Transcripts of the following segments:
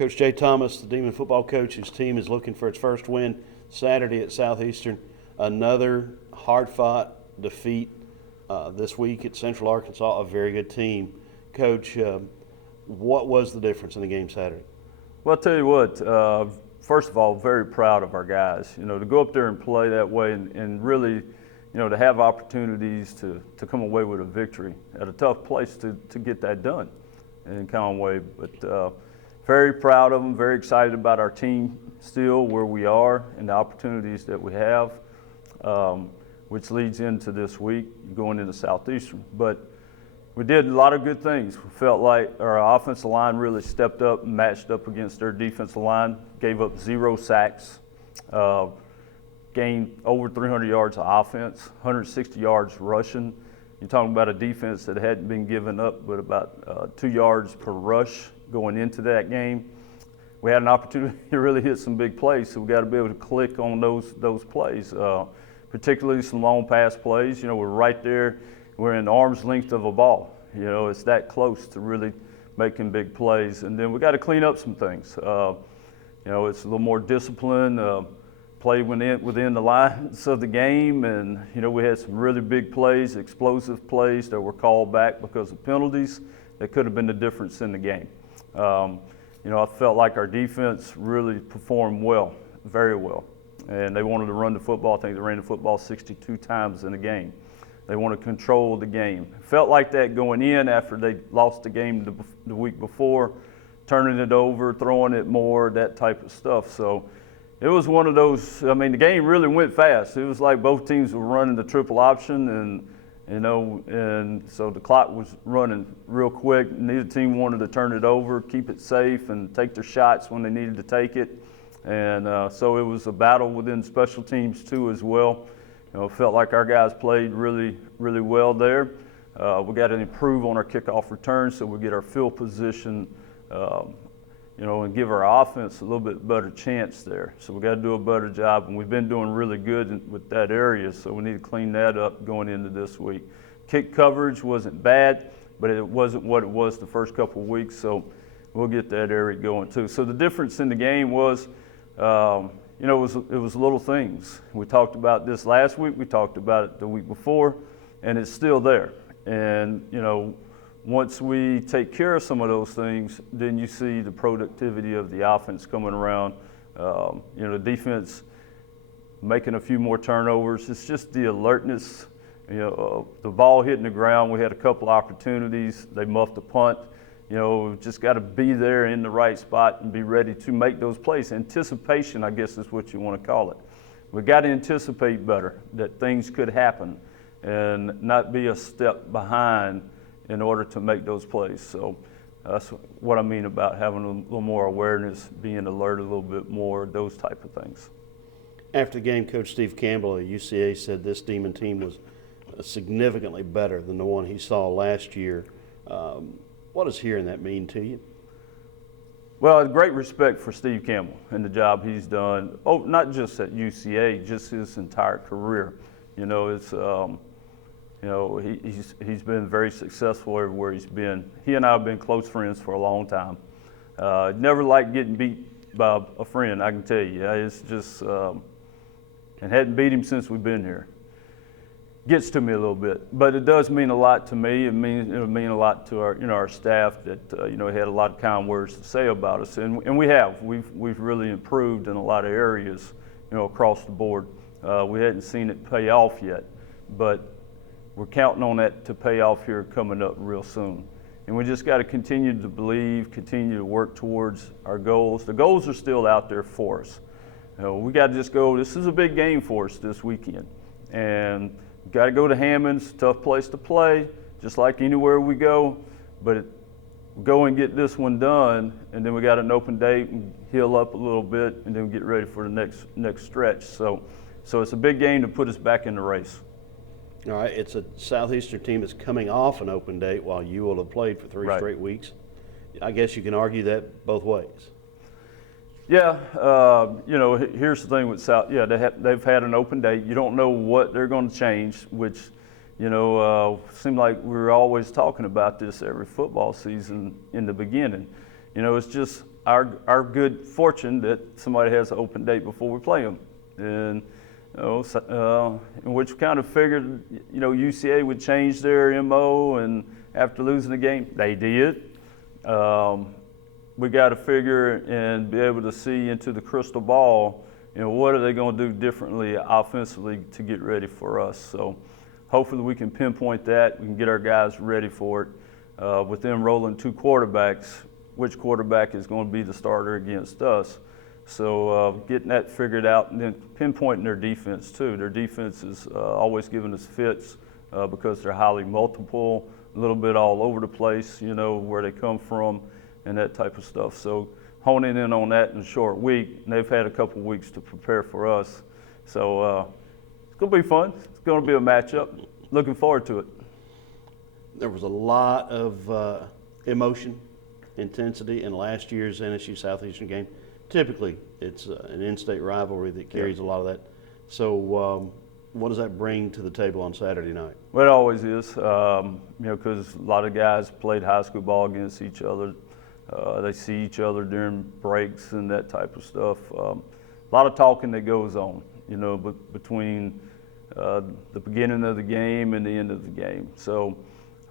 Coach Jay Thomas, the Demon football coach, his team is looking for its first win Saturday at Southeastern. Another hard-fought defeat this week at Central Arkansas, a very good team. Coach, what was the difference in the game Saturday? Well, I'll tell you what, first of all, very proud of our guys. You know, to go up there and play that way and really, you know, to have opportunities to come away with a victory at a tough place to get that done in Conway. But very proud of them, very excited about our team still, where we are and the opportunities that we have, which leads into this week, going into Southeastern. But we did a lot of good things. We felt like our offensive line really stepped up and matched up against their defensive line, gave up 0 sacks, gained over 300 yards of offense, 160 yards rushing. You're talking about a defense that hadn't been given up but about 2 yards per rush going into that game. We had an opportunity to really hit some big plays, so we got to be able to click on those plays, particularly some long pass plays. You know, we're right there. We're in arm's length of a ball. You know, it's that close to really making big plays. And then we got to clean up some things. You know, it's a little more discipline, play within the lines of the game. And, you know, we had some really big plays, explosive plays that were called back because of penalties that could have been the difference in the game. You know, I felt like our defense really performed well, very well. And they wanted to run the football. I think they ran the football 62 times in the game. They want to control the game. Felt like that going in after they lost the game the week before, turning it over, throwing it more, that type of stuff. So it was one of those, I mean, the game really went fast. It was like both teams were running the triple option, and, you know, and so the clock was running real quick. Neither team wanted to turn it over, keep it safe, and take their shots when they needed to take it. And so it was a battle within special teams too as well. You know, it felt like our guys played really, really well there. We got to improve on our kickoff returns so we get our field position, you know, and give our offense a little bit better chance there. So we got to do a better job, and we've been doing really good with that area, so we need to clean that up going into this week. Kick coverage wasn't bad, but it wasn't what it was the first couple of weeks, so we'll get that area going too. So the difference in the game was, you know, it was little things. We talked about this last week. We talked about it the week before, and it's still there. And, you know, once we take care of some of those things, then you see the productivity of the offense coming around. You know, the defense making a few more turnovers. It's just the alertness. You know, the ball hitting the ground. We had a couple opportunities. They muffed the punt. You know, just got to be there in the right spot and be ready to make those plays. Anticipation, I guess, is what you want to call it. We got to anticipate better that things could happen and not be a step behind in order to make those plays. So that's what I mean about having a little more awareness, being alert a little bit more, those type of things. After the game, Coach Steve Campbell at UCA said this Demon team was significantly better than the one he saw last year. What does hearing that mean to you? Well, great respect for Steve Campbell and the job he's done. Oh, not just at UCA, just his entire career. You know, it's you know, he's been very successful everywhere he's been. He and I have been close friends for a long time. Never liked getting beat by a friend, I can tell you. It's just and hadn't beat him since we've been here. Gets to me a little bit, but it does mean a lot to me. It'll mean a lot to our, you know, our staff that you know, had a lot of kind words to say about us, and we've really improved in a lot of areas, you know, across the board. We hadn't seen it pay off yet, but we're counting on that to pay off here coming up real soon. And we just got to continue to believe, continue to work towards our goals. The goals are still out there for us. You know, we got to just go. This is a big game for us this weekend, and got to go to Hammond's, tough place to play, just like anywhere we go. But go and get this one done, and then we got an open date and heal up a little bit, and then get ready for the next stretch. So it's a big game to put us back in the race. All right, it's a Southeastern team that's coming off an open date while you will have played for three straight weeks. I guess you can argue that both ways. Yeah, you know, here's the thing with South. Yeah, they've had an open date. You don't know what they're going to change, which, you know, seemed like we were always talking about this every football season in the beginning. You know, it's just our good fortune that somebody has an open date before we play them. And which kind of figured, UCA would change their MO, and after losing the game, they did. We got to figure and be able to see into the crystal ball, what are they going to do differently offensively to get ready for us. So hopefully we can pinpoint that. We can get our guys ready for it. With them rolling 2 quarterbacks, which quarterback is going to be the starter against us. So getting that figured out, and then pinpointing their defense too. Their defense is always giving us fits because they're highly multiple, a little bit all over the place, where they come from and that type of stuff. So honing in on that in a short week, and they've had a couple weeks to prepare for us. So it's going to be fun. It's going to be a matchup. Looking forward to it. There was a lot of emotion, intensity in last year's NSU Southeastern game. Typically, it's an in-state rivalry that carries a lot of that. So what does that bring to the table on Saturday night? Well, it always is, because a lot of guys played high school ball against each other. They see each other during breaks and that type of stuff. A lot of talking that goes on, between the beginning of the game and the end of the game. So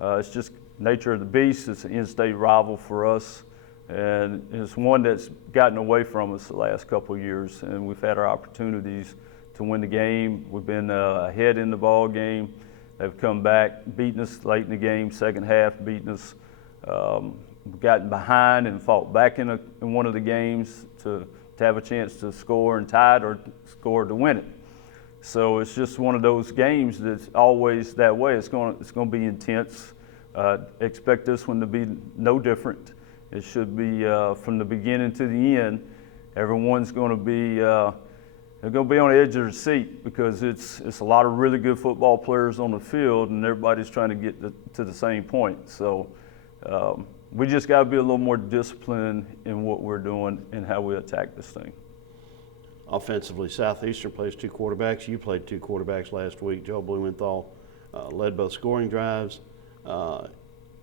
it's just nature of the beast. It's an in-state rival for us. And it's one that's gotten away from us the last couple of years, and we've had our opportunities to win the game. We've been ahead in the ball game. They've come back, beaten us late in the game, second half, beaten us. We've gotten behind and fought back in one of the games to have a chance to score and tie it or score to win it. So it's just one of those games that's always that way. It's going to be intense. Expect this one to be no different. It should be from the beginning to the end. Everyone's going to be they're going to be on the edge of their seat because it's a lot of really good football players on the field, and everybody's trying to get to the same point. So we just got to be a little more disciplined in what we're doing and how we attack this thing. Offensively, Southeastern plays 2 quarterbacks. You played 2 quarterbacks last week. Joe Blumenthal led both scoring drives.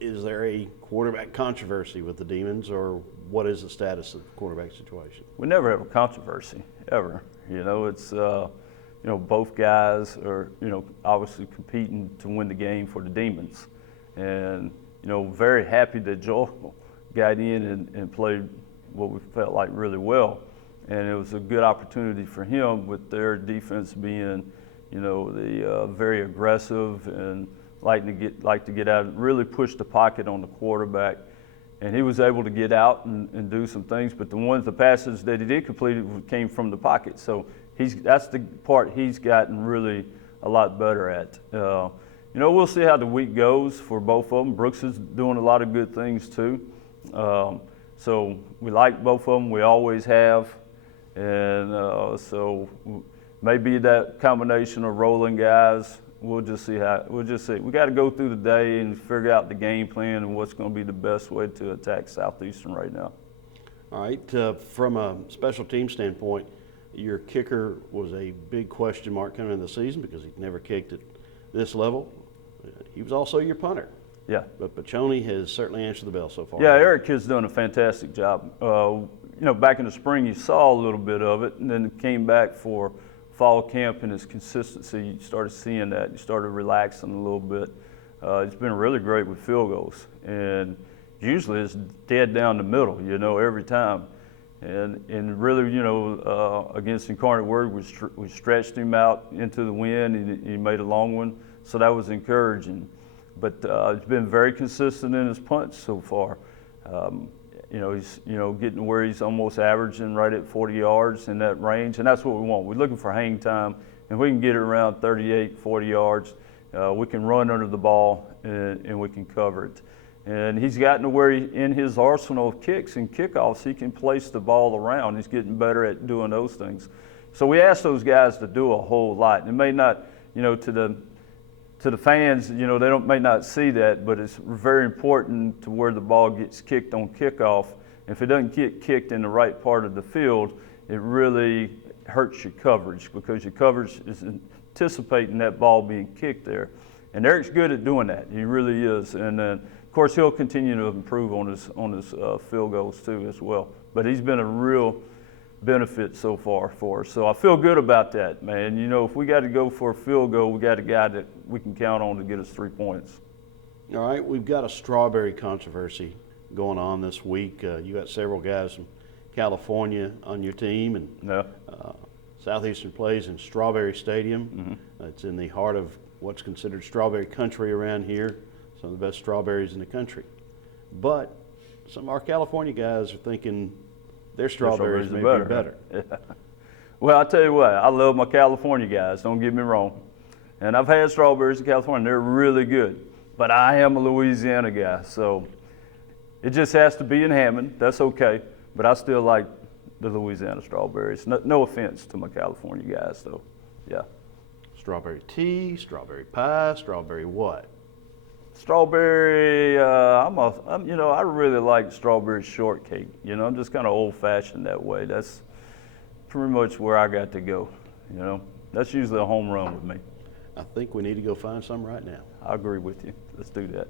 Is there a quarterback controversy with the Demons, or what is the status of the quarterback situation? We never have a controversy, ever. It's, both guys are, obviously competing to win the game for the Demons. And, very happy that Joel got in and played what we felt like really well. And it was a good opportunity for him with their defense being, very aggressive and like to get out, really push the pocket on the quarterback, and he was able to get out and do some things. But the passes that he did complete came from the pocket, so that's the part he's gotten really a lot better at. We'll see how the week goes for both of them. Brooks is doing a lot of good things too, so we like both of them. We always have, and so maybe that combination of rolling guys. We'll just see. We got to go through the day and figure out the game plan and what's going to be the best way to attack Southeastern right now. All right. From a special team standpoint, your kicker was a big question mark coming into the season because he'd never kicked at this level. He was also your punter. Yeah. But Pachoni has certainly answered the bell so far. Yeah, Eric has done a fantastic job. Back in the spring you saw a little bit of it, and then it came back for fall camp, and his consistency, you started seeing that. You started relaxing a little bit. It's been really great with field goals, and usually it's dead down the middle, every time. And really, against Incarnate Word, we stretched him out into the wind, and he made a long one, so that was encouraging. But it's been very consistent in his punts so far. He's getting to where he's almost averaging right at 40 yards in that range, and that's what we want. We're looking for hang time, and we can get it around 38, 40 yards. We can run under the ball, and we can cover it. And he's gotten to where in his arsenal of kicks and kickoffs, he can place the ball around. He's getting better at doing those things. So we ask those guys to do a whole lot. It may not, to the fans, they may not see that, but it's very important to where the ball gets kicked on kickoff. If it doesn't get kicked in the right part of the field, it really hurts your coverage because your coverage is anticipating that ball being kicked there. And Eric's good at doing that. He really is. And then, of course, he'll continue to improve on his field goals too as well. But he's been a real benefit so far for us. So I feel good about that, man. You know, if we got to go for a field goal, we got a guy that we can count on to get us 3 points. All right, we've got a strawberry controversy going on this week. You got several guys from California on your team, and Yeah. Southeastern plays in Strawberry Stadium. Mm-hmm. It's in the heart of what's considered strawberry country around here, some of the best strawberries in the country. But some of our California guys are thinking their strawberries may be better. Yeah. Well, I tell you what, I love my California guys, don't get me wrong. And I've had strawberries in California, they're really good. But I am a Louisiana guy, so it just has to be in Hammond, that's okay. But I still like the Louisiana strawberries. No offense to my California guys, though. Yeah. Strawberry tea, strawberry pie, strawberry what? Strawberry, I really like strawberry shortcake. You know, I'm just kind of old-fashioned that way. That's pretty much where I got to go. You know, that's usually a home run with me. I think we need to go find some right now. I agree with you. Let's do that.